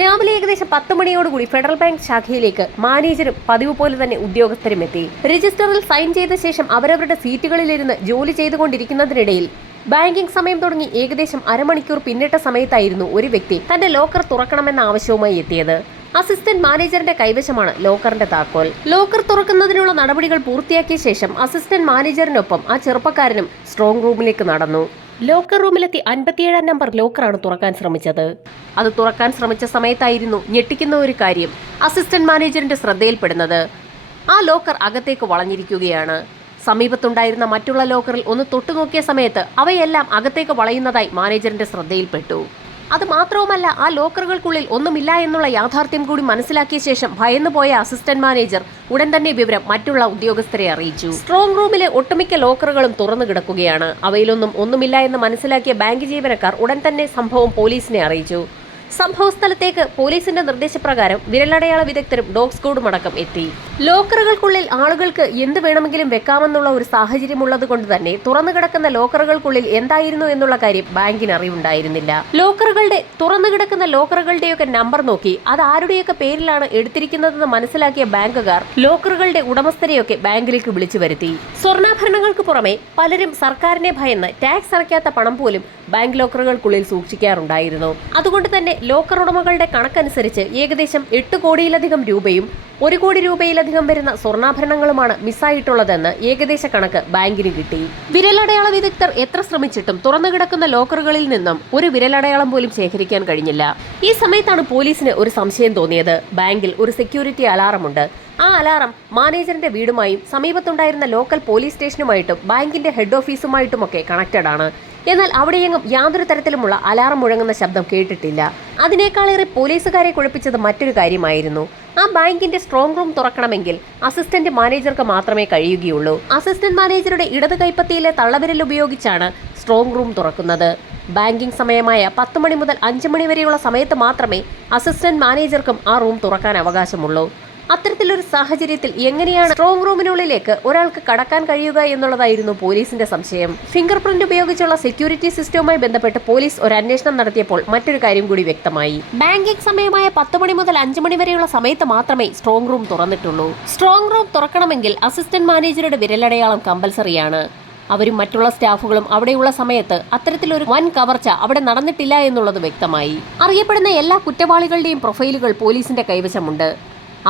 രാവിലെ ഏകദേശം 10 മണിയോടുകൂടി ഫെഡറൽ ബാങ്ക് ശാഖയിലേക്ക് മാനേജരും പതിവ് പോലെ തന്നെ ഉദ്യോഗസ്ഥരും എത്തി. രജിസ്റ്ററിൽ സൈൻ ചെയ്ത ശേഷം അവരവരുടെ സീറ്റുകളിലിരുന്ന് ജോലി ചെയ്തുകൊണ്ടിരിക്കുന്നതിനിടയിൽ ബാങ്കിംഗ് സമയം തുടങ്ങി ഏകദേശം അരമണിക്കൂർ പിന്നിട്ട സമയത്തായിരുന്നു ഒരു വ്യക്തി തന്റെ ലോക്കർ തുറക്കണമെന്ന ആവശ്യവുമായി എത്തിയത്. അസിസ്റ്റന്റ് മാനേജറിന്റെ കൈവശമാണ് ലോക്കറിന്റെ താക്കോൽ. ലോക്കർ തുറക്കുന്നതിനുള്ള നടപടികൾ പൂർത്തിയാക്കിയ ശേഷം അസിസ്റ്റന്റ് മാനേജറിനൊപ്പം ആ ചെറുപ്പക്കാരനും സ്ട്രോങ് റൂമിലേക്ക് നടന്നു. ലോക്കർ റൂമിലെത്തി 57 നമ്പർ ലോക്കറാണ് തുറക്കാൻ ശ്രമിച്ചത്. അത് തുറക്കാൻ ശ്രമിച്ച സമയത്തായിരുന്നു ഞെട്ടിക്കുന്ന ഒരു കാര്യം അസിസ്റ്റന്റ് മാനേജറിന്റെ ശ്രദ്ധയിൽപ്പെടുന്നത്. ആ ലോക്കർ അകത്തേക്ക് വളഞ്ഞിരിക്കുകയാണ്. സമീപത്തുണ്ടായിരുന്ന മറ്റുള്ള ലോക്കറിൽ ഒന്ന് തൊട്ടുനോക്കിയ സമയത്ത് അവയെല്ലാം അകത്തേക്ക് വളയുന്നതായി മാനേജറിന്റെ ശ്രദ്ധയിൽപ്പെട്ടു. അത് മാത്രവുമല്ല, ആ ലോക്കറുകൾക്കുള്ളിൽ ഒന്നുമില്ല എന്നുള്ള യാഥാർത്ഥ്യം കൂടി മനസ്സിലാക്കിയ ശേഷം ഭയന്നുപോയ അസിസ്റ്റന്റ് മാനേജർ ഉടൻ തന്നെ വിവരം മറ്റുള്ള ഉദ്യോഗസ്ഥരെ അറിയിച്ചു. സ്ട്രോങ് റൂമിലെ ഒട്ടുമിക്ക ലോക്കറുകളും തുറന്നു കിടക്കുകയാണ്. അവയിലൊന്നും ഒന്നുമില്ല എന്ന് മനസ്സിലാക്കിയ ബാങ്ക് ജീവനക്കാർ ഉടൻ തന്നെ സംഭവം പോലീസിനെ അറിയിച്ചു. സംഭവസ്ഥലത്തേക്ക് പോലീസിന്റെ നിർദ്ദേശപ്രകാരം വിരലടയാള വിദഗ്ധരും ഡോഗ് സ്ക്വാഡും അടക്കം എത്തി. ലോക്കറുകൾക്കുള്ളിൽ ആളുകൾക്ക് എന്ത് വേണമെങ്കിലും വെക്കാമെന്നുള്ള ഒരു സാഹചര്യം ഉള്ളത് കൊണ്ട് തന്നെ തുറന്നു കിടക്കുന്ന ലോക്കറുകൾക്കുള്ളിൽ എന്തായിരുന്നു എന്നുള്ള കാര്യം ബാങ്കിന് അറിവുണ്ടായിരുന്നില്ല. തുറന്നു കിടക്കുന്ന ലോക്കറുകളുടെയൊക്കെ നമ്പർ നോക്കി അത് ആരുടെയൊക്കെ പേരിലാണ് എടുത്തിരിക്കുന്നതെന്ന് മനസ്സിലാക്കിയ ബാങ്കുകാർ ലോക്കറുകളുടെ ഉടമസ്ഥരെയൊക്കെ ബാങ്കിലേക്ക് വിളിച്ചു വരുത്തി. സ്വർണ്ണാഭരണങ്ങൾക്ക് പുറമെ പലരും സർക്കാരിനെ ഭയന്ന് ടാക്സ് അടയ്ക്കാത്ത പണം പോലും ബാങ്ക് ലോക്കറുകൾക്കുള്ളിൽ സൂക്ഷിക്കാറുണ്ടായിരുന്നു. അതുകൊണ്ട് തന്നെ ലോക്കർ ഉടമകളുടെ കണക്കനുസരിച്ച് ഏകദേശം 8 കോടിയിലധികം രൂപയും 1 കോടി രൂപയിലധികം വരുന്ന സ്വർണ്ണാഭരണങ്ങളുമാണ് മിസ്സായിട്ടുള്ളതെന്ന് ഏകദേശ കണക്ക് ബാങ്കിന് കിട്ടി. വിരലടയാള വിദഗ്ധർ എത്ര ശ്രമിച്ചിട്ടും തുറന്നു കിടക്കുന്ന ലോക്കറുകളിൽ നിന്നും ഒരു വിരലടയാളം പോലും ശേഖരിക്കാൻ കഴിഞ്ഞില്ല. ഈ സമയത്താണ് പോലീസിന് ഒരു സംശയം തോന്നിയത്. ബാങ്കിൽ ഒരു സെക്യൂരിറ്റി അലാറമുണ്ട്. ആ അലാറം മാനേജറിന്റെ വീടുമായും സമീപത്തുണ്ടായിരുന്ന ലോക്കൽ പോലീസ് സ്റ്റേഷനുമായിട്ടും ബാങ്കിന്റെ ഹെഡ് ഓഫീസുമായിട്ടുമൊക്കെ കണക്റ്റഡ് ആണ്. എന്നാൽ അവിടെയെങ്ങും യാതൊരു തരത്തിലുമുള്ള അലാറം മുഴങ്ങുന്ന ശബ്ദം കേട്ടിട്ടില്ല. അതിനേക്കാളേറെ പോലീസുകാരെ കുഴപ്പിച്ചത് മറ്റൊരു കാര്യമായിരുന്നു. ആ ബാങ്കിന്റെ സ്ട്രോങ് റൂം തുറക്കണമെങ്കിൽ അസിസ്റ്റന്റ് മാനേജർക്ക് മാത്രമേ കഴിയുകയുള്ളൂ. അസിസ്റ്റന്റ് മാനേജറുടെ ഇടത് കൈപ്പത്തിയിലെ തള്ളവിരൽ ഉപയോഗിച്ചാണ് സ്ട്രോങ് റൂം തുറക്കുന്നത്. ബാങ്കിംഗ് സമയമായ 10 മണി മുതൽ 5 മണി വരെയുള്ള സമയത്ത് മാത്രമേ അസിസ്റ്റന്റ് മാനേജർക്കും ആ റൂം തുറക്കാൻ അവകാശമുള്ളൂ. അത്തരത്തിലൊരു സാഹചര്യത്തിൽ എങ്ങനെയാണ് സ്ട്രോങ് റൂമിനുള്ളിലേക്ക് ഒരാൾക്ക് കടക്കാൻ കഴിയുക എന്നുള്ളതായിരുന്നു പോലീസിന്റെ സംശയം. ഫിംഗർ പ്രിന്റ് ഉപയോഗിച്ചുള്ള സെക്യൂരിറ്റി സിസ്റ്റവുമായി ബന്ധപ്പെട്ട് പോലീസ് ഒരു അന്വേഷണം നടത്തിയപ്പോൾ മറ്റൊരു കാര്യം കൂടി വ്യക്തമായി. ബാങ്കിംഗ് സമയമായ 10 മണി മുതൽ 5 മണി വരെയുള്ള സമയത്ത് മാത്രമേ സ്ട്രോങ് റൂം തുറന്നിട്ടുള്ളൂ. സ്ട്രോങ് റൂം തുറക്കണമെങ്കിൽ അസിസ്റ്റന്റ് മാനേജറുടെ വിരലടയാളം കമ്പൽസറിയാണ്. അവരും മറ്റുള്ള സ്റ്റാഫുകളും അവിടെയുള്ള സമയത്ത് അത്തരത്തിലൊരു വൻ കവർച്ച അവിടെ നടന്നിട്ടില്ല എന്നുള്ളത് വ്യക്തമായി. അറിയപ്പെടുന്ന എല്ലാ കുറ്റവാളികളുടെയും പ്രൊഫൈലുകൾ പോലീസിന്റെ കൈവശമുണ്ട്.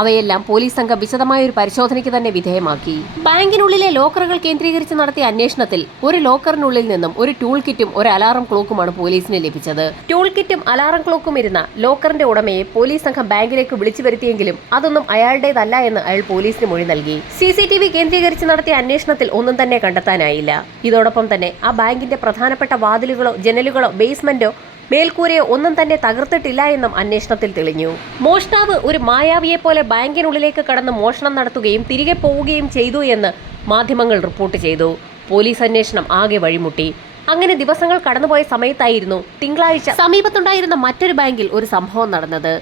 അവയെല്ലാം പോലീസ് സംഘം വിശദമായ ഒരു പരിശോധനയ്ക്ക് തന്നെ വിധേയമാക്കി. ബാങ്കിനുള്ളിലെ ലോക്കറുകൾ കേന്ദ്രീകരിച്ച് നടത്തിയ അന്വേഷണത്തിൽ ഒരു ലോക്കറിനുള്ളിൽ നിന്നും ഒരു ടൂൾ കിറ്റും ഒരു അലാറം ക്ലോക്കുമാണ് പോലീസിന് ലഭിച്ചത്. ടൂൾ കിറ്റും അലാറം ക്ലോക്കും ഇരുന്ന ലോക്കറിന്റെ ഉടമയെ പോലീസ് സംഘം ബാങ്കിലേക്ക് വിളിച്ചു വരുത്തിയെങ്കിലും അതൊന്നും അയാളുടേതല്ല എന്ന് അയാൾ പോലീസിന് മൊഴി നൽകി. CCTV കേന്ദ്രീകരിച്ച് നടത്തിയ അന്വേഷണത്തിൽ ഒന്നും തന്നെ കണ്ടെത്താനായില്ല. ഇതോടൊപ്പം തന്നെ ആ ബാങ്കിന്റെ പ്രധാനപ്പെട്ട വാതിലുകളോ ജനലുകളോ ബേസ്മെന്റോ മേൽക്കൂരയോ ഒന്നും തന്നെ തകർത്തിട്ടില്ല എന്നും അന്വേഷണത്തിൽ തെളിഞ്ഞു. മോഷ്ടാവ് ഒരു മായാവിയെ പോലെ ബാങ്കിനുള്ളിലേക്ക് കടന്ന് മോഷണം നടത്തുകയും തിരികെ പോവുകയും ചെയ്തു എന്ന് മാധ്യമങ്ങൾ റിപ്പോർട്ട് ചെയ്തു. പോലീസ് അന്വേഷണം ആകെ വഴിമുട്ടി. അങ്ങനെ ദിവസങ്ങൾ കടന്നുപോയ സമയത്തായിരുന്നു തിങ്കളാഴ്ച സമീപത്തുണ്ടായിരുന്ന മറ്റൊരു ബാങ്കിൽ ഒരു സംഭവം നടന്നത്.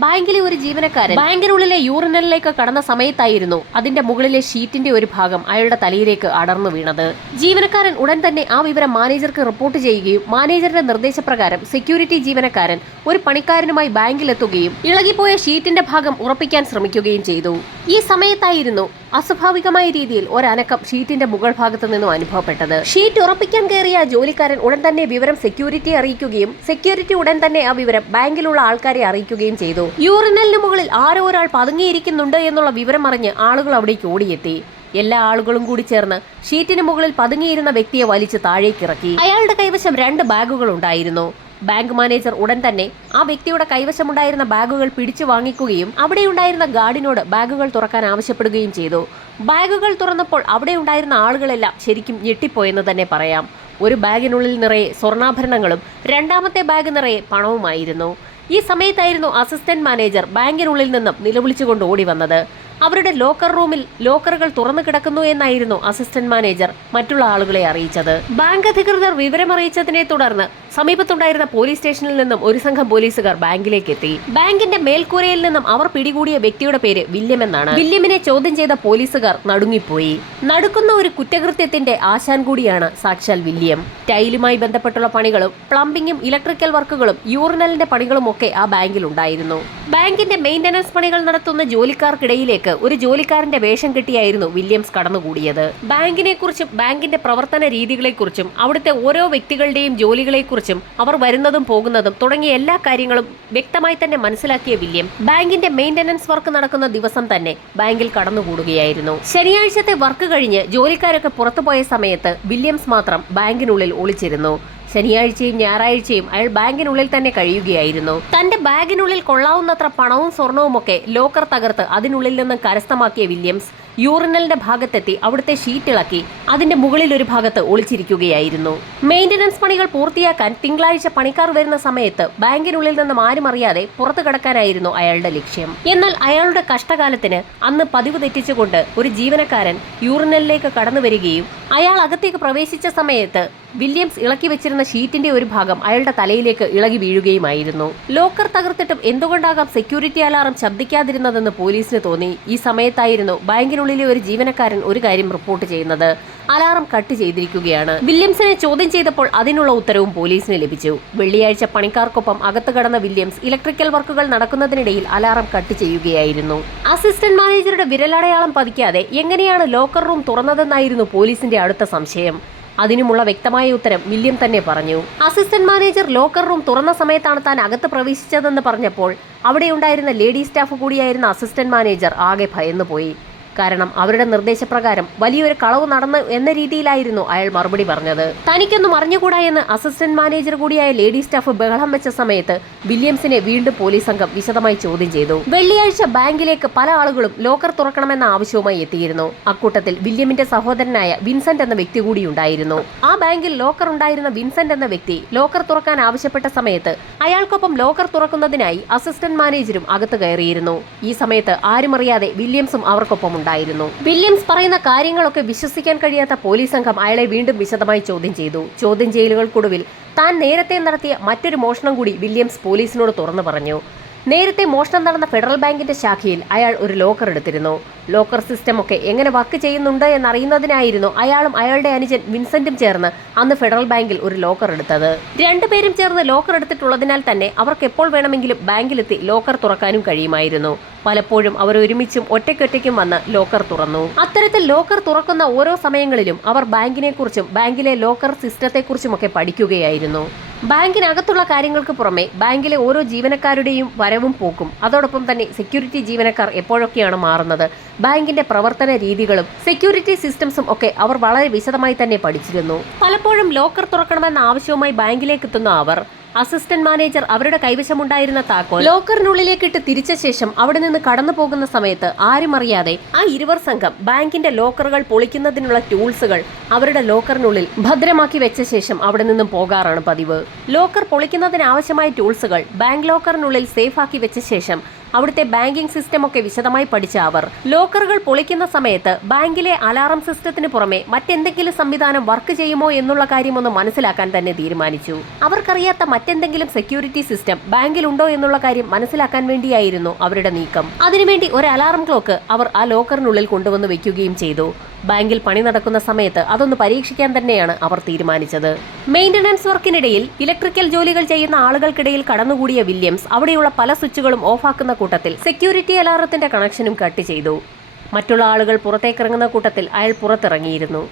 ബാങ്കിലെ ഒരു ജീവനക്കാരൻ ബാങ്കിനുള്ളിലെ യൂറിനലിലേക്ക് കടന്ന സമയത്തായിരുന്നു അതിന്റെ മുകളിലെ ഷീറ്റിന്റെ ഒരു ഭാഗം അയാളുടെ തലയിലേക്ക് അടർന്നു വീണത്. ജീവനക്കാരൻ ഉടൻ തന്നെ ആ വിവരം മാനേജർക്ക് റിപ്പോർട്ട് ചെയ്യുകയും മാനേജറുടെ നിർദ്ദേശപ്രകാരം സെക്യൂരിറ്റി ജീവനക്കാരൻ ഒരു പണിക്കാരനുമായി ബാങ്കിലെത്തുകയും ഇളകിപ്പോയ ഷീറ്റിന്റെ ഭാഗം ഉറപ്പിക്കാൻ ശ്രമിക്കുകയും ചെയ്തു. ഈ സമയത്തായിരുന്നു അസ്വാഭാവികമായ രീതിയിൽ ഒരനക്കം ഷീറ്റിന്റെ മുകൾ ഭാഗത്ത് നിന്നും അനുഭവപ്പെട്ടത്. ഷീറ്റ് ഉറപ്പിക്കാൻ കയറിയ ജോലിക്കാരൻ ഉടൻ തന്നെ വിവരം സെക്യൂരിറ്റിയെ അറിയിക്കുകയും സെക്യൂരിറ്റി ഉടൻ തന്നെ ആ വിവരം ബാങ്കിലുള്ള ആൾക്കാരെ അറിയിക്കുകയും ചെയ്തു. യൂറിനലിന് മുകളിൽ ആരോ ഒരാൾ പതുങ്ങിയിരിക്കുന്നുണ്ട് എന്നുള്ള വിവരം അറിഞ്ഞ് ആളുകൾ അവിടേക്ക് ഓടിയെത്തി. എല്ലാ ആളുകളും കൂടി ചേർന്ന് ഷീറ്റിന് മുകളിൽ പതുങ്ങിയിരുന്ന വ്യക്തിയെ വലിച്ച് താഴേക്കിറക്കി. അയാളുടെ കൈവശം 2 ബാഗുകൾ ഉണ്ടായിരുന്നു. ബാങ്ക് മാനേജർ ഉടൻ തന്നെ ആ വ്യക്തിയുടെ കൈവശമുണ്ടായിരുന്ന ബാഗുകൾ പിടിച്ചു വാങ്ങിക്കുകയും അവിടെയുണ്ടായിരുന്ന ഗാർഡിനോട് ബാഗുകൾ തുറക്കാൻ ആവശ്യപ്പെടുകയും ചെയ്തു. ബാഗുകൾ തുറന്നപ്പോൾ അവിടെ ഉണ്ടായിരുന്ന ആളുകളെല്ലാം ശരിക്കും ഞെട്ടിപ്പോയെന്ന് തന്നെ പറയാം. ഒരു ബാഗിനുള്ളിൽ നിറയെ സ്വർണ്ണാഭരണങ്ങളും രണ്ടാമത്തെ ബാഗ് നിറയെ പണവുമായിരുന്നു. ഈ സമയത്തായിരുന്നു അസിസ്റ്റന്റ് മാനേജർ ബാങ്കിനുള്ളിൽ നിന്നും നിലവിളിച്ചുകൊണ്ട് ഓടി വന്നത്. അവരുടെ ലോക്കർ റൂമിൽ ലോക്കറുകൾ തുറന്നു കിടക്കുന്നു എന്നായിരുന്നു അസിസ്റ്റന്റ് മാനേജർ മറ്റുള്ള ആളുകളെ അറിയിച്ചത്. ബാങ്ക് അധികൃതർ വിവരമറിയിച്ചതിനെ തുടർന്ന് സമീപത്തുണ്ടായിരുന്ന പോലീസ് സ്റ്റേഷനിൽ നിന്നും ഒരു സംഘം പോലീസുകാർ ബാങ്കിലേക്ക് എത്തി. ബാങ്കിന്റെ മേൽക്കൂരയിൽ നിന്നും അവർ പിടികൂടിയ വ്യക്തിയുടെ പേര് വില്യം എന്നാണ്. വില്യമിനെ ചോദ്യം ചെയ്ത പോലീസുകാർ നടുങ്ങിപ്പോയി. നടക്കുന്ന ഒരു കുറ്റകൃത്യത്തിന്റെ ആശാൻ കൂടിയാണ് സാക്ഷാൽ വില്യം. ടൈലുമായി ബന്ധപ്പെട്ടുള്ള പണികളും പ്ലംബിംഗും ഇലക്ട്രിക്കൽ വർക്കുകളും യൂറിനലിന്റെ പണികളും ഒക്കെ ആ ബാങ്കിൽ ഉണ്ടായിരുന്നു. ബാങ്കിന്റെ മെയിന്റനൻസ് പണികൾ നടത്തുന്ന ജോലിക്കാർക്കിടയിലേക്ക് ഒരു ജോലിക്കാരന്റെ വേഷം കെട്ടിയായിരുന്നു വില്യംസ് കടന്നുകൂടിയത്. ബാങ്കിനെ കുറിച്ചും ബാങ്കിന്റെ പ്രവർത്തന രീതികളെക്കുറിച്ചും അവിടുത്തെ ഓരോ വ്യക്തികളുടെയും ജോലികളെക്കുറിച്ചും അവർ വരുന്നതും പോകുന്നതും തുടങ്ങിയ എല്ലാ കാര്യങ്ങളും വ്യക്തമായി തന്നെ മനസ്സിലാക്കിയ വില്യം ബാങ്കിന്റെ മെയിന്റനൻസ് വർക്ക് നടക്കുന്ന ദിവസം തന്നെ ബാങ്കിൽ കടന്നുകൂടുകയായിരുന്നു. ശനിയാഴ്ചത്തെ വർക്ക് കഴിഞ്ഞ് ജോലിക്കാരൊക്കെ പുറത്തുപോയ സമയത്ത് വില്യംസ് മാത്രം ബാങ്കിനുള്ളിൽ ഒളിച്ചിരുന്നു. ശനിയാഴ്ചയും ഞായറാഴ്ചയും അയാൾ ബാങ്കിനുള്ളിൽ തന്നെ കഴിയുകയായിരുന്നു. തന്റെ ബാഗിനുള്ളിൽ കൊള്ളാവുന്നത്ര പണവും സ്വർണവും ഒക്കെ ലോക്കർ തകർത്ത് അതിനുള്ളിൽ നിന്ന് കരസ്ഥമാക്കിയ വില്യംസ് യൂറിനലിന്റെ ഭാഗത്തെത്തി അവിടുത്തെ ഷീറ്റ് ഇളക്കി അതിന്റെ മുകളിൽ ഒരു ഭാഗത്ത് ഒളിച്ചിരിക്കുകയായിരുന്നു. മെയിന്റനൻസ് പണികൾ പൂർത്തിയാക്കാൻ തിങ്കളാഴ്ച പണിക്കാർ വരുന്ന സമയത്ത് ബാങ്കിനുള്ളിൽ നിന്നും ആരും അറിയാതെ പുറത്തു കടക്കാനായിരുന്നു അയാളുടെ ലക്ഷ്യം. എന്നാൽ അയാളുടെ കഷ്ടകാലത്തിന് അന്ന് പതിവ് തെറ്റിച്ചുകൊണ്ട് ഒരു ജീവനക്കാരൻ യൂറിനലിലേക്ക് കടന്നു വരികയും അയാൾ അകത്തേക്ക് പ്രവേശിച്ച സമയത്ത് വില്യംസ് ഇളക്കി വെച്ചിരുന്ന ഷീറ്റിന്റെ ഒരു ഭാഗം അയാളുടെ തലയിലേക്ക് ഇളകി വീഴുകയുമായിരുന്നു. ലോക്കർ തകർത്തിട്ടും എന്തുകൊണ്ടാകാം സെക്യൂരിറ്റി അലാറം ശബ്ദിക്കാതിരുന്നതെന്ന് പോലീസിന് തോന്നി. ഈ സമയത്തായിരുന്നു ബാങ്കിനുള്ളിലെ ഒരു ജീവനക്കാരൻ ഒരു കാര്യം റിപ്പോർട്ട് ചെയ്യുന്നത്. അലാറം കട്ട് ചെയ്തിരിക്കുകയാണ്. വില്യംസിനെ ചോദ്യം ചെയ്തപ്പോൾ അതിനുള്ള ഉത്തരവും പോലീസിന് ലഭിച്ചു. വെള്ളിയാഴ്ച പണിക്കാർക്കൊപ്പം അകത്ത് കടന്ന വില്യംസ് ഇലക്ട്രിക്കൽ വർക്കുകൾ നടക്കുന്നതിനിടയിൽ അലാറം കട്ട് ചെയ്യുകയായിരുന്നു. അസിസ്റ്റന്റ് മാനേജറുടെ വിരലടയാളം പതിക്കാതെ എങ്ങനെയാണ് ലോക്കർ റൂം തുറന്നതെന്നായിരുന്നു പോലീസിന്റെ അടുത്ത സംശയം. അതിനുമുള്ള വ്യക്തമായ ഉത്തരം വില്യം തന്നെ പറഞ്ഞു. അസിസ്റ്റന്റ് മാനേജർ ലോക്കർ റൂം തുറന്ന സമയത്താണ് താൻ അകത്ത് പ്രവേശിച്ചതെന്ന് പറഞ്ഞപ്പോൾ അവിടെയുണ്ടായിരുന്ന ലേഡി സ്റ്റാഫ് കൂടിയായിരുന്ന അസിസ്റ്റന്റ് മാനേജർ ആകെ ഭയന്നുപോയി. കാരണം അവരുടെ നിർദ്ദേശപ്രകാരം വലിയൊരു കളവ് നടന്നു എന്ന രീതിയിലായിരുന്നു അയാൾ മറുപടി പറഞ്ഞത്. തനിക്കൊന്നും അറിഞ്ഞുകൂടാ എന്ന് അസിസ്റ്റന്റ് മാനേജർ കൂടിയായ ലേഡി സ്റ്റാഫ് ബഹളം വെച്ച സമയത്ത് വില്യംസിനെ വീണ്ടും പോലീസ് സംഘം വിശദമായി ചോദ്യം ചെയ്തു. വെള്ളിയാഴ്ച ബാങ്കിലേക്ക് പല ആളുകളും ലോക്കർ തുറക്കണമെന്ന ആവശ്യവുമായി എത്തിയിരുന്നു. അക്കൂട്ടത്തിൽ വില്യമിന്റെ സഹോദരനായ വിൻസെന്റ് എന്ന വ്യക്തി കൂടി ഉണ്ടായിരുന്നു. ആ ബാങ്കിൽ ലോക്കർ ഉണ്ടായിരുന്ന വിൻസെന്റ് എന്ന വ്യക്തി ലോക്കർ തുറക്കാൻ ആവശ്യപ്പെട്ട സമയത്ത് അയാൾക്കൊപ്പം ലോക്കർ തുറക്കുന്നതിനായി അസിസ്റ്റന്റ് മാനേജരും അകത്ത് കയറിയിരുന്നു. ഈ സമയത്ത് ആരും അറിയാതെ വില്യംസും അവർക്കൊപ്പം ഉണ്ടായിരുന്നു. വില്യംസ് പറയുന്ന കാര്യങ്ങളൊക്കെ വിശ്വസിക്കാൻ കഴിയാത്ത പോലീസ് സംഘം അയാളെ വീണ്ടും വിശദമായി ചോദ്യം ചെയ്തു. ചോദ്യം ചെയ്യലുകൾക്കൊടുവിൽ താൻ നേരത്തെ നടത്തിയ മറ്റൊരു മോഷണം കൂടി വില്യംസ് പോലീസിനോട് തുറന്നു പറഞ്ഞു. നേരത്തെ മോഷണം നടന്ന ഫെഡറൽ ബാങ്കിന്റെ ശാഖയിൽ അയാൾ ഒരു ലോക്കർ എടുത്തിരുന്നു. ലോക്കർ സിസ്റ്റം ഒക്കെ എങ്ങനെ വർക്ക് ചെയ്യുന്നുണ്ട് എന്നറിയുന്നതിനായിരുന്നു അയാളും അയാളുടെ അനുജൻ വിൻസെന്റും ചേർന്ന് അന്ന് ഫെഡറൽ ബാങ്കിൽ ഒരു ലോക്കർ എടുത്തത്. രണ്ടുപേരും ചേർന്ന് ലോക്കർ എടുത്തിട്ടുള്ളതിനാൽ തന്നെ അവർക്ക് എപ്പോൾ വേണമെങ്കിലും ബാങ്കിലെത്തി ലോക്കർ തുറക്കാനും കഴിയുമായിരുന്നു. പലപ്പോഴും അവർ ഒരുമിച്ചും ഒറ്റയ്ക്കൊറ്റയ്ക്കും വന്ന് ലോക്കർ തുറന്നു. അത്തരത്തിൽ ലോക്കർ തുറക്കുന്ന ഓരോ സമയങ്ങളിലും അവർ ബാങ്കിനെ കുറിച്ചും ബാങ്കിലെ ലോക്കർ സിസ്റ്റത്തെക്കുറിച്ചുമൊക്കെ പഠിക്കുകയായിരുന്നു. ബാങ്കിനകത്തുള്ള കാര്യങ്ങൾക്ക് പുറമെ ബാങ്കിലെ ഓരോ ജീവനക്കാരുടെയും വരവും പോക്കും, അതോടൊപ്പം തന്നെ സെക്യൂരിറ്റി ജീവനക്കാർ എപ്പോഴൊക്കെയാണ് മാറുന്നത്, ബാങ്കിന്റെ പ്രവർത്തന രീതികളും സെക്യൂരിറ്റി സിസ്റ്റംസും ഒക്കെ അവർ വളരെ വിശദമായി തന്നെ പഠിച്ചിരുന്നു. പലപ്പോഴും ലോക്കർ തുറക്കണമെന്ന ആവശ്യവുമായി ബാങ്കിലേക്ക് എത്തുന്ന അവർ അസിസ്റ്റന്റ് മാനേജർ അവരുടെ കൈവശമുണ്ടായിരുന്ന താക്കോൽ ലോക്കറിനുള്ളിലേക്കിട്ട് തിരിച്ച ശേഷം അവിടെ നിന്ന് കടന്നു പോകുന്ന സമയത്ത് ആരും അറിയാതെ ആ ഇരുവർ സംഘം ബാങ്കിന്റെ ലോക്കറുകൾ പൊളിക്കുന്നതിനുള്ള ടൂൾസുകൾ അവരുടെ ലോക്കറിനുള്ളിൽ ഭദ്രമാക്കി വെച്ച ശേഷം അവിടെ നിന്നും പോകാറാണ് പതിവ്. ലോക്കർ പൊളിക്കുന്നതിനാവശ്യമായ ടൂൾസുകൾ ബാങ്ക് ലോക്കറിനുള്ളിൽ സേഫ് ആക്കി വെച്ച ശേഷം അവിടുത്തെ ബാങ്കിംഗ് സിസ്റ്റം ഒക്കെ വിശദമായി പഠിച്ച അവർ ലോക്കറുകൾ പൊളിക്കുന്ന സമയത്ത് ബാങ്കിലെ അലാറം സിസ്റ്റത്തിന് പുറമെ മറ്റെന്തെങ്കിലും സംവിധാനം വർക്ക് ചെയ്യുമോ എന്നുള്ള കാര്യമൊന്ന് മനസ്സിലാക്കാൻ തന്നെ തീരുമാനിച്ചു. അവർക്കറിയാത്ത മറ്റെന്തെങ്കിലും സെക്യൂരിറ്റി സിസ്റ്റം ബാങ്കിലുണ്ടോ എന്നുള്ള കാര്യം മനസ്സിലാക്കാൻ വേണ്ടിയായിരുന്നു അവരുടെ നീക്കം. അതിനുവേണ്ടി ഒരു അലാറം ക്ലോക്ക് അവർ ആ ലോക്കറിനുള്ളിൽ കൊണ്ടുവന്ന് വെക്കുകയും ചെയ്തു. ബാങ്കിൽ പണി നടക്കുന്ന സമയത്ത് അതൊന്ന് പരീക്ഷിക്കാൻ തന്നെയാണ് അവർ തീരുമാനിച്ചത്. മെയിന്റനൻസ് വർക്കിനിടയിൽ ഇലക്ട്രിക്കൽ ജോലികൾ ചെയ്യുന്ന ആളുകൾക്കിടയിൽ കടന്നുകൂടിയ വില്യംസ് അവിടെയുള്ള പല സ്വിച്ചുകളും ഓഫാക്കുന്ന കൂട്ടത്തിൽ സെക്യൂരിറ്റി അലാറത്തിന്റെ കണക്ഷനും കട്ട് ചെയ്തു. മറ്റുള്ള ആളുകൾ പുറത്തേക്കിറങ്ങുന്ന കൂട്ടത്തിൽ അയാൾ പുറത്തിറങ്ങിയിരുന്നു.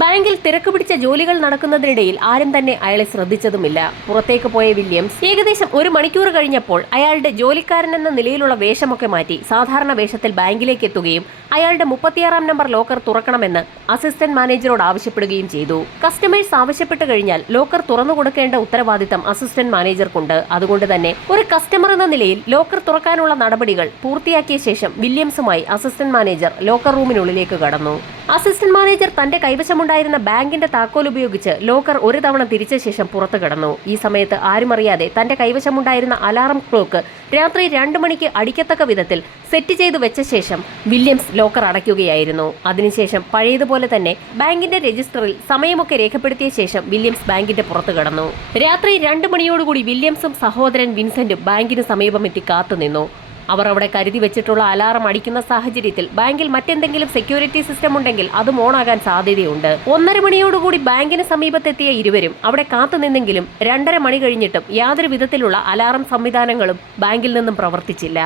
ബാങ്കിൽ തിരക്ക് പിടിച്ച ജോലികൾ നടക്കുന്നതിനിടയിൽ ആരും തന്നെ അയാളെ ശ്രദ്ധിച്ചതുമില്ല. പുറത്തേക്ക് പോയ വില്യംസ് ഏകദേശം 1 മണിക്കൂർ കഴിഞ്ഞപ്പോൾ അയാളുടെ ജോലിക്കാരൻ എന്ന നിലയിലുള്ള വേഷമൊക്കെ മാറ്റി സാധാരണ വേഷത്തിൽ ബാങ്കിലേക്ക് എത്തുകയും അയാളുടെ 36-ാം നമ്പർ ലോക്കർ തുറക്കണമെന്ന് അസിസ്റ്റന്റ് മാനേജറോട് ആവശ്യപ്പെടുകയും ചെയ്തു. കസ്റ്റമേഴ്സ് ആവശ്യപ്പെട്ടു കഴിഞ്ഞാൽ ലോക്കർ തുറന്നു കൊടുക്കേണ്ട ഉത്തരവാദിത്തം അസിസ്റ്റന്റ് മാനേജർക്കുണ്ട്. അതുകൊണ്ട് തന്നെ ഒരു കസ്റ്റമർ എന്ന നിലയിൽ ലോക്കർ തുറക്കാനുള്ള നടപടികൾ പൂർത്തിയാക്കിയ ശേഷം വില്യംസുമായി അസിസ്റ്റന്റ് മാനേജർ ലോക്കർ റൂമിനുള്ളിലേക്ക് കടന്നു. അസിസ്റ്റന്റ് മാനേജർ തന്റെ കൈവശമുണ്ടായിരുന്ന ബാങ്കിന്റെ താക്കോൽ ഉപയോഗിച്ച് ലോക്കർ ഒരു തവണ തിരിച്ച ശേഷം പുറത്തു കടന്നു. ഈ സമയത്ത് ആരും അറിയാതെ തന്റെ കൈവശമുണ്ടായിരുന്ന അലാറം ക്ലോക്ക് രാത്രി 2 മണിക്ക് അടിക്കത്തക്ക വിധത്തിൽ സെറ്റ് ചെയ്തു വെച്ച ശേഷം വില്യംസ് ലോക്കർ അടയ്ക്കുകയായിരുന്നു. അതിനുശേഷം പഴയതുപോലെ തന്നെ ബാങ്കിന്റെ രജിസ്റ്ററിൽ സമയമൊക്കെ രേഖപ്പെടുത്തിയ ശേഷം വില്യംസ് ബാങ്കിന്റെ പുറത്തു കടന്നു. രാത്രി 2 മണിയോടുകൂടി വില്യംസും സഹോദരൻ വിൻസെന്റും ബാങ്കിന് സമീപമെത്തി കാത്തുനിന്നു. അവർ അവിടെ കരുതി വെച്ചിട്ടുള്ള അലാറം അടിക്കുന്ന സാഹചര്യത്തിൽ ബാങ്കിൽ മറ്റെന്തെങ്കിലും സെക്യൂരിറ്റി സിസ്റ്റം ഉണ്ടെങ്കിൽ അതും ഓണാകാൻ സാധ്യതയുണ്ട്. 1:30 മണിയോടുകൂടി ബാങ്കിന് സമീപത്തെത്തിയ ഇരുവരും അവിടെ കാത്തുനിന്നെങ്കിലും 2:30 മണി കഴിഞ്ഞിട്ടും യാതൊരു വിധത്തിലുള്ള അലാറം സംവിധാനങ്ങളും ബാങ്കിൽ നിന്നും പ്രവർത്തിച്ചില്ല.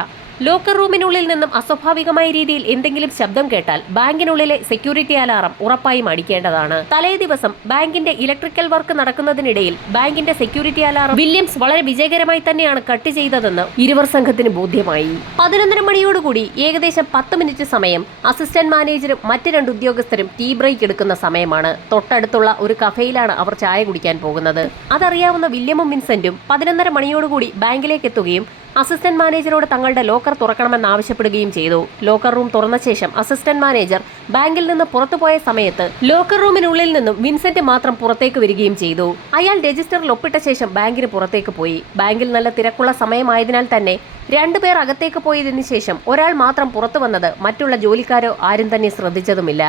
ലോക്കർ റൂമിനുള്ളിൽ നിന്നും അസ്വാഭാവികമായ രീതിയിൽ എന്തെങ്കിലും ശബ്ദം കേട്ടാൽ ബാങ്കിനുള്ളിലെ സെക്യൂരിറ്റി അലാറം ഉറപ്പായും അടിക്കേണ്ടതാണ്. തലേ ദിവസം ബാങ്കിന്റെ ഇലക്ട്രിക്കൽ വർക്ക് നടക്കുന്നതിനിടയിൽ ബാങ്കിന്റെ സെക്യൂരിറ്റി അലാറം വില്യംസ് വളരെ വിജയകരമായി തന്നെയാണ് കട്ട് ചെയ്തതെന്ന് ഇരുവർ സംഘത്തിന് ബോധ്യമായി. 11:30 മണിയോടുകൂടി ഏകദേശം 10 മിനിറ്റ് സമയം അസിസ്റ്റന്റ് മാനേജരും മറ്റ് 2 ഉദ്യോഗസ്ഥരും ടീ ബ്രേക്ക് എടുക്കുന്ന സമയമാണ്. തൊട്ടടുത്തുള്ള ഒരു കഫേയിലാണ് അവർ ചായ കുടിക്കാൻ പോകുന്നത്. അതറിയാവുന്ന വില്യമും വിൻസെന്റും 11:30 മണിയോടുകൂടി ബാങ്കിലേക്ക് എത്തുകയും അസിസ്റ്റന്റ് മാനേജരോട് തങ്ങളുടെ ലോക്കർ തുറക്കണമെന്ന് ആവശ്യപ്പെടുകയും ചെയ്തു. ലോക്കർ റൂം തുറന്ന ശേഷം അസിസ്റ്റന്റ് മാനേജർ ബാങ്കിൽ നിന്ന് പുറത്തുപോയ സമയത്ത് ലോക്കർ റൂമിനുള്ളിൽ നിന്നും വിൻസെന്റ് മാത്രം പുറത്തേക്ക് വരികയും ചെയ്തു. അയാൾ രജിസ്റ്ററിൽ ഒപ്പിട്ട ശേഷം ബാങ്കിന് പുറത്തേക്ക് പോയി. ബാങ്കിൽ നല്ല തിരക്കുള്ള സമയമായതിനാൽ തന്നെ 2 പേർ അകത്തേക്ക് പോയതിനു ശേഷം ഒരാൾ മാത്രം പുറത്തു വന്നത് മറ്റുള്ള ജോലിക്കാരോ ആരും തന്നെ ശ്രദ്ധിച്ചതുമില്ല.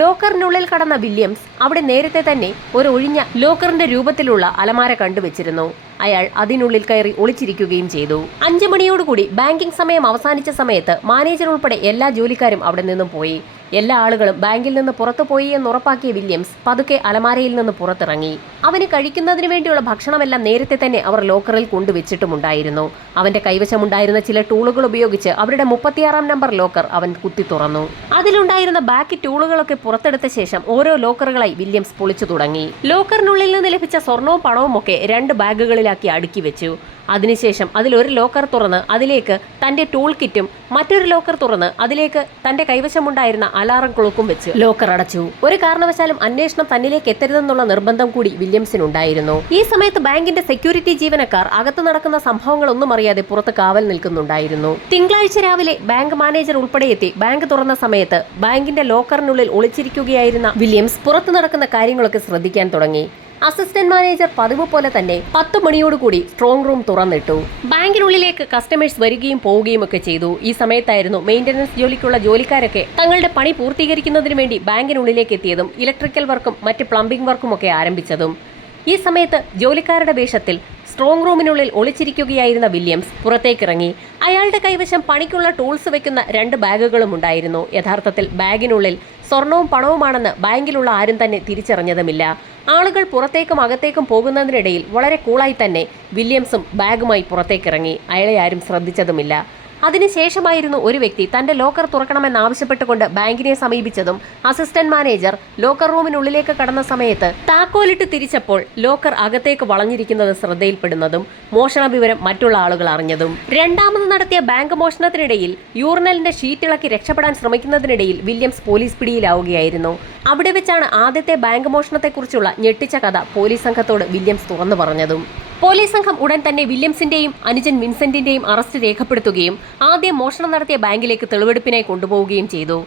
ലോക്കറിനുള്ളിൽ കടന്ന വില്യംസ് അവിടെ നേരത്തെ തന്നെ ഒരു ഒഴിഞ്ഞ ലോക്കറിന്റെ രൂപത്തിലുള്ള അലമാര കണ്ടുവച്ചിരുന്നു. അയാൾ അതിനുള്ളിൽ കയറി ഒളിച്ചിരിക്കുകയും ചെയ്തു. 5 മണിയോടുകൂടി ബാങ്കിംഗ് സമയം അവസാനിച്ച സമയത്ത് മാനേജർ ഉൾപ്പെടെ എല്ലാ ജോലിക്കാരും അവിടെ നിന്നും പോയി. എല്ലാ ആളുകളും ബാങ്കിൽ നിന്ന് പുറത്തുപോയി എന്ന് ഉറപ്പാക്കിയ വില്യംസ് പതുക്കെ അലമാരയിൽ നിന്ന് പുറത്തിറങ്ങി. അവന് കഴിക്കുന്നതിന് വേണ്ടിയുള്ള ഭക്ഷണമെല്ലാം നേരത്തെ തന്നെ അവർ ലോക്കറിൽ കൊണ്ടുവച്ചിട്ടുമുണ്ടായിരുന്നു. അവന്റെ കൈവശമുണ്ടായിരുന്ന ചില ടൂളുകൾ ഉപയോഗിച്ച് അവരുടെ 36-ാം നമ്പർ ലോക്കർ അവൻ കുത്തി തുറന്നു. അതിലുണ്ടായിരുന്ന ബാക്കി ടൂളുകളൊക്കെ പുറത്തെടുത്ത ശേഷം ഓരോ ലോക്കറുകളായി വില്യംസ് പൊളിച്ചു തുടങ്ങി. ലോക്കറിനുള്ളിൽ നിന്ന് ലഭിച്ച സ്വർണവും പണവും ഒക്കെ 2 ബാഗുകളിലാക്കി അടുക്കി വെച്ചു. അതിനുശേഷം അതിലൊരു ലോക്കർ തുറന്ന് അതിലേക്ക് തന്റെ ടൂൾ കിറ്റും മറ്റൊരു ലോക്കർ തുറന്ന് അതിലേക്ക് തന്റെ കൈവശമുണ്ടായിരുന്ന അലാറം ക്ലോക്കും വെച്ച് ലോക്കർ അടച്ചു. ഒരു കാരണവശാലും അന്വേഷണം തന്നിലേക്ക് എത്തരുതെന്നുള്ള നിർബന്ധം കൂടി വില്യംസിനുണ്ടായിരുന്നു. ഈ സമയത്ത് ബാങ്കിന്റെ സെക്യൂരിറ്റി ജീവനക്കാർ അകത്ത് നടക്കുന്ന സംഭവങ്ങളൊന്നും അറിയാതെ പുറത്ത് കാവൽ നിൽക്കുന്നുണ്ടായിരുന്നു. തിങ്കളാഴ്ച രാവിലെ ബാങ്ക് മാനേജർ ഉൾപ്പെടെ എത്തി ബാങ്ക് തുറന്ന സമയത്ത് ബാങ്കിന്റെ ലോക്കറിനുള്ളിൽ ഒളിച്ചിരിക്കുകയായിരുന്ന വില്യംസ് പുറത്ത് നടക്കുന്ന കാര്യങ്ങളൊക്കെ ശ്രദ്ധിക്കാൻ തുടങ്ങി. അസിസ്റ്റന്റ് മാനേജർ പതിവ് പോലെ തന്നെ 10 മണിയോടുകൂടി സ്ട്രോങ് റൂം തുറന്നിട്ടു. ബാങ്കിനുള്ളിലേക്ക് കസ്റ്റമേഴ്സ് വരികയും പോവുകയും ഒക്കെ ചെയ്തു. ഈ സമയത്തായിരുന്നു മെയിന്റനൻസ് ജോലിക്കുള്ള ജോലിക്കാരൊക്കെ തങ്ങളുടെ പണി പൂർത്തീകരിക്കുന്നതിന് വേണ്ടി ബാങ്കിനുള്ളിലേക്ക് എത്തിയതും ഇലക്ട്രിക്കൽ വർക്കും മറ്റ് പ്ലംബിംഗ് വർക്കും ഒക്കെ ആരംഭിച്ചതും. ഈ സമയത്ത് ജോലിക്കാരുടെ വേഷത്തിൽ സ്ട്രോങ് റൂമിനുള്ളിൽ ഒളിച്ചിരിക്കുകയായിരുന്ന വില്യംസ് പുറത്തേക്കിറങ്ങി. അയാളുടെ കൈവശം പണിക്കുള്ള ടൂൾസ് വെക്കുന്ന 2 ബാഗുകളും ഉണ്ടായിരുന്നു. യഥാർത്ഥത്തിൽ ബാഗിനുള്ളിൽ സ്വർണവും പണവുമാണെന്ന് ബാങ്കിലുള്ള ആരും തന്നെ തിരിച്ചറിഞ്ഞതുമില്ല. ആളുകൾ പുറത്തേക്കും അകത്തേക്കും പോകുന്നതിനിടയിൽ വളരെ കൂളായി തന്നെ വില്യംസും ബാഗുമായി പുറത്തേക്കിറങ്ങി. അയാളെ ആരും ശ്രദ്ധിച്ചതുമില്ല. അതിനുശേഷമായിരുന്നു ഒരു വ്യക്തി തന്റെ ലോക്കർ തുറക്കണമെന്നാവശ്യപ്പെട്ടുകൊണ്ട് ബാങ്കിനെ സമീപിച്ചതും അസിസ്റ്റന്റ് മാനേജർ ലോക്കർ റൂമിനുള്ളിലേക്ക് കടന്ന സമയത്ത് താക്കോലിട്ട് തിരിച്ചപ്പോൾ ലോക്കർ അകത്തേക്ക് വളഞ്ഞിരിക്കുന്നത് ശ്രദ്ധയിൽപ്പെടുന്നതും മോഷണ വിവരം മറ്റുള്ള ആളുകൾ അറിഞ്ഞതും. രണ്ടാമത് നടത്തിയ ബാങ്ക് മോഷണത്തിനിടയിൽ യൂറിനലിന്റെ ഷീറ്റ് ഇളക്കി രക്ഷപ്പെടാൻ ശ്രമിക്കുന്നതിനിടയിൽ വില്യംസ് പോലീസ് പിടിയിലാവുകയായിരുന്നു. അവിടെ വെച്ചാണ് ആദ്യത്തെ ബാങ്ക് മോഷണത്തെക്കുറിച്ചുള്ള ഞെട്ടിച്ച കഥ പോലീസ് സംഘത്തോട് വില്യംസ് തുറന്നു പറഞ്ഞതും. പോലീസ് സംഘം ഉടൻ തന്നെ വില്യംസിന്റെയും അനുജൻ വിൻസെന്റിന്റെയും അറസ്റ്റ് രേഖപ്പെടുത്തുകയും ആദ്യം മോഷണം നടത്തിയ ബാങ്കിലേക്ക് തെളിവെടുപ്പിനായി കൊണ്ടുപോവുകയും ചെയ്തു.